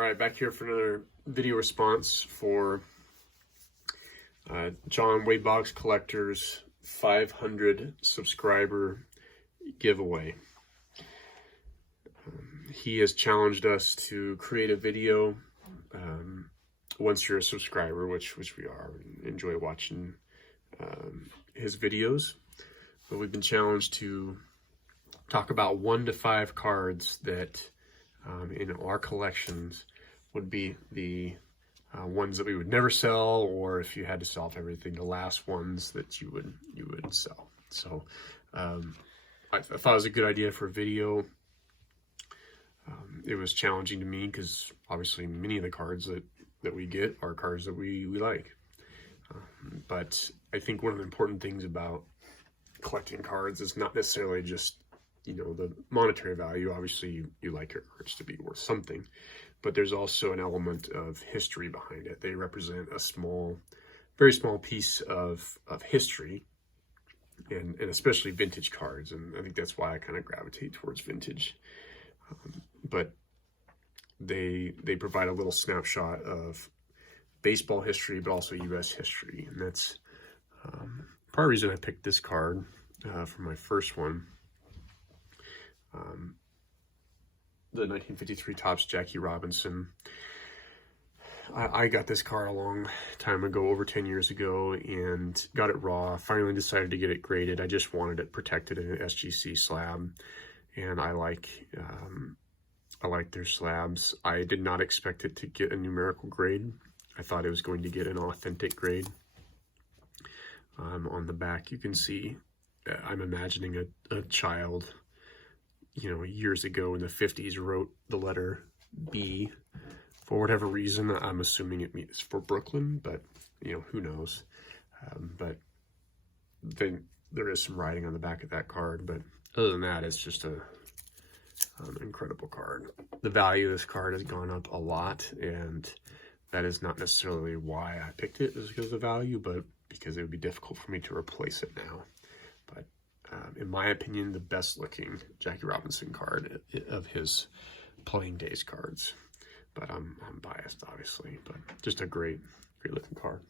Alright, back here for another video response for John Boggs Collector's 500 subscriber giveaway. He has challenged us to create a video once you're a subscriber, which we are, and enjoy watching his videos. But we've been challenged to talk about 1 to 5 cards that in our collections would be the ones that we would never sell, or if you had to sell off everything, the last ones that you would sell. So I thought it was a good idea for a video. It was challenging to me because obviously many of the cards that we get are cards that we like. But I think one of the important things about collecting cards is not necessarily just, you know, the monetary value. Obviously you like your cards to be worth something, but there's also an element of history behind it. They represent a small, very small piece of history, and especially vintage cards. And I think that's why I kind of gravitate towards vintage. But they provide a little snapshot of baseball history, but also U.S. history. And that's part of the reason I picked this card for my first one. The 1953 Topps Jackie Robinson. I got this card a long time ago, over 10 years ago, and got it raw. Finally decided to get it graded. I just wanted it protected in an SGC slab, and I like their slabs. I did not expect it to get a numerical grade. I thought it was going to get an authentic grade. On the back, you can see, I'm imagining a child, you know, years ago in the 50s wrote the letter B. For whatever reason, I'm assuming it means for Brooklyn, but, you know, who knows. But then there is some writing on the back of that card, but other than that, it's just an incredible card. The value of this card has gone up a lot, and that is not necessarily why I picked it, is because of the value, but because it would be difficult for me to replace it now. But in my opinion, the best looking Jackie Robinson card of his playing days cards. But I'm biased, obviously, but just a great looking card.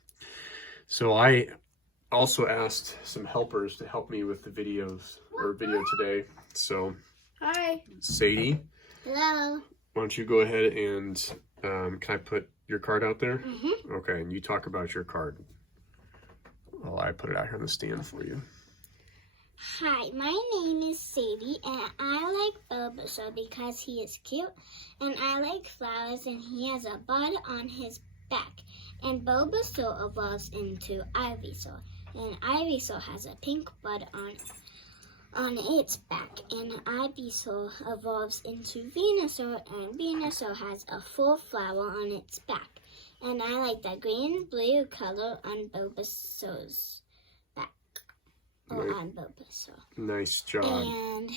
So I also asked some helpers to help me with the video today. So hi, Sadie. Hello. Why don't you go ahead and can I put your card out there? Mm-hmm. Okay, and you talk about your card. Well, I put it out here on the stand for you. Hi, my name is Sadie, and I like Bulbasaur because he is cute, and I like flowers, and he has a bud on his back. And Bulbasaur evolves into Ivysaur, and Ivysaur has a pink bud on its back, and Ivysaur evolves into Venusaur, and Venusaur has a full flower on its back. And I like the green-blue color on Bulbasaur's back. On Bulbasaur. Nice job. And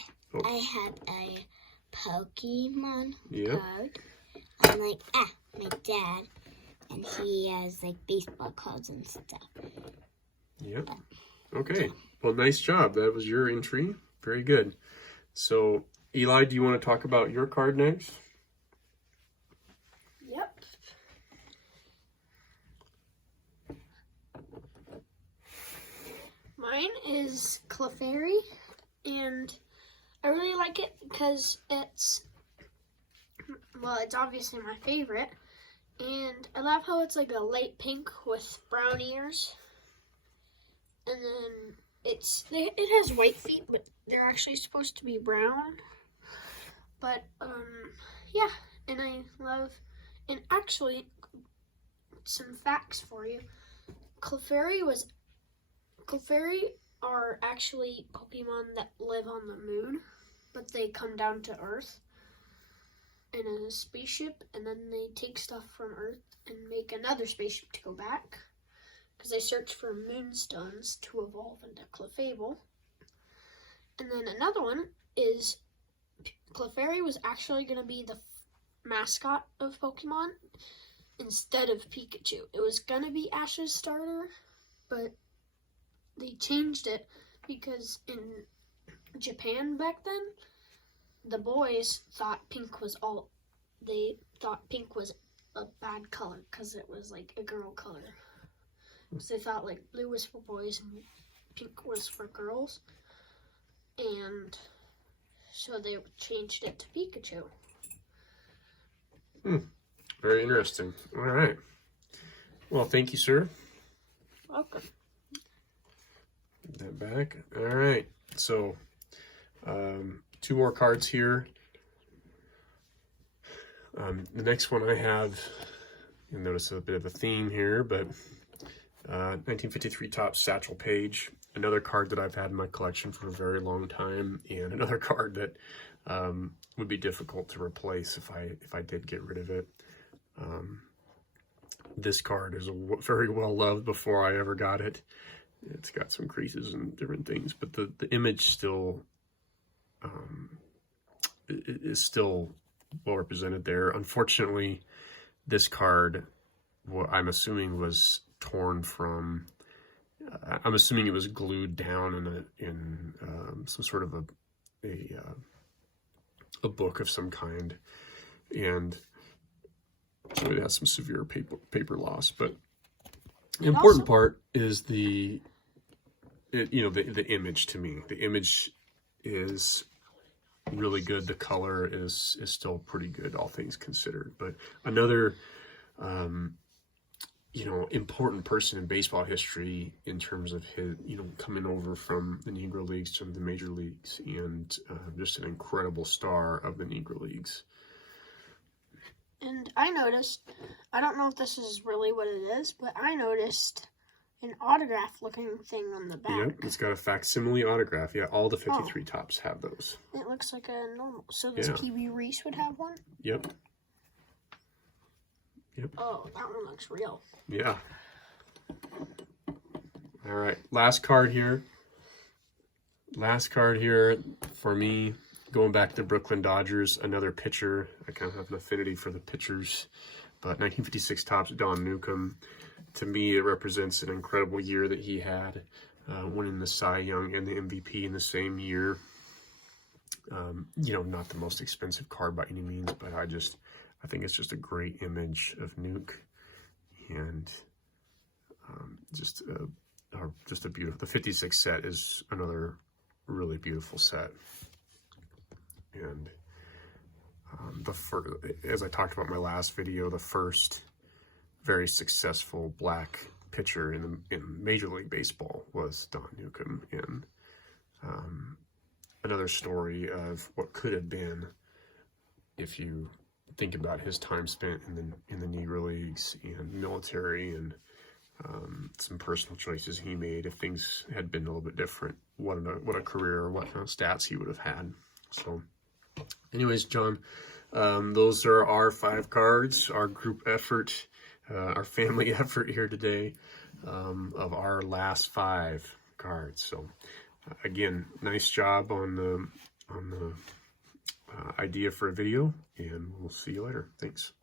I have a Pokemon card. Like, my dad. And he has, like, baseball cards and stuff. Yep. Okay. Well, nice job. That was your entry. Very good. So, Eli, do you want to talk about your card next? Yep. Mine is Clefairy, and I really like it because it's obviously my favorite, and I love how it's like a light pink with brown ears, and then it has white feet, but they're actually supposed to be brown. But yeah, and I love, and actually some facts for you. Clefairy are actually Pokemon that live on the moon, but they come down to Earth in a spaceship, and then they take stuff from Earth and make another spaceship to go back, because they search for moonstones to evolve into Clefable. And then another one is Clefairy was actually going to be the mascot of Pokemon instead of Pikachu. It was going to be Ash's starter, but they changed it because in Japan back then, the boys thought pink was all they thought pink was a bad color because it was like a girl color. So they thought like blue was for boys and pink was for girls. And so they changed it to Pikachu. Very interesting. All right. Well, thank you, sir. Welcome. Put that back. All right. So, 2 more cards here. The next one I have, you'll notice a bit of a theme here, but 1953 Topps Satchell Paige. Another card that I've had in my collection for a very long time, and another card that would be difficult to replace if I did get rid of it. This card is very well loved before I ever got it. It's got some creases and different things, but the image still is still well represented there. Unfortunately, this card, what I'm assuming was torn from. I'm assuming it was glued down in some sort of a book of some kind, and so it has some severe paper loss. But the important part is the image. To me, the image is really good. The color is still pretty good, all things considered. But another important person in baseball history in terms of his, coming over from the Negro Leagues to the major leagues, and just an incredible star of the Negro Leagues. And I noticed, I don't know if this is really what it is, but I noticed an autograph looking thing on the back. Yep, it's got a facsimile autograph. Yeah, all the 53 Topps have those. It looks like a normal. So this Pee Wee Reese would have one? Yep. Oh, that one looks real. Yeah. All right, last card here. Last card here for me, going back to the Brooklyn Dodgers, another pitcher. I kind of have an affinity for the pitchers, but 1956 Topps Don Newcombe. To me, it represents an incredible year that he had, winning the Cy Young and the MVP in the same year. Not the most expensive card by any means, but I think it's just a great image of Nuke, and just a beautiful. The 56 set is another really beautiful set, and as I talked about in my last video, the first very successful black pitcher in Major League Baseball was Don Newcombe, and another story of what could have been if you think about his time spent in the Negro Leagues and military, and some personal choices he made. If things had been a little bit different, what a career or what kind of stats he would have had. So, anyways, John, those are our 5 cards, our group effort, our family effort here today, of our last 5 cards. So, again, nice job on the idea for a video, and we'll see you later. Thanks.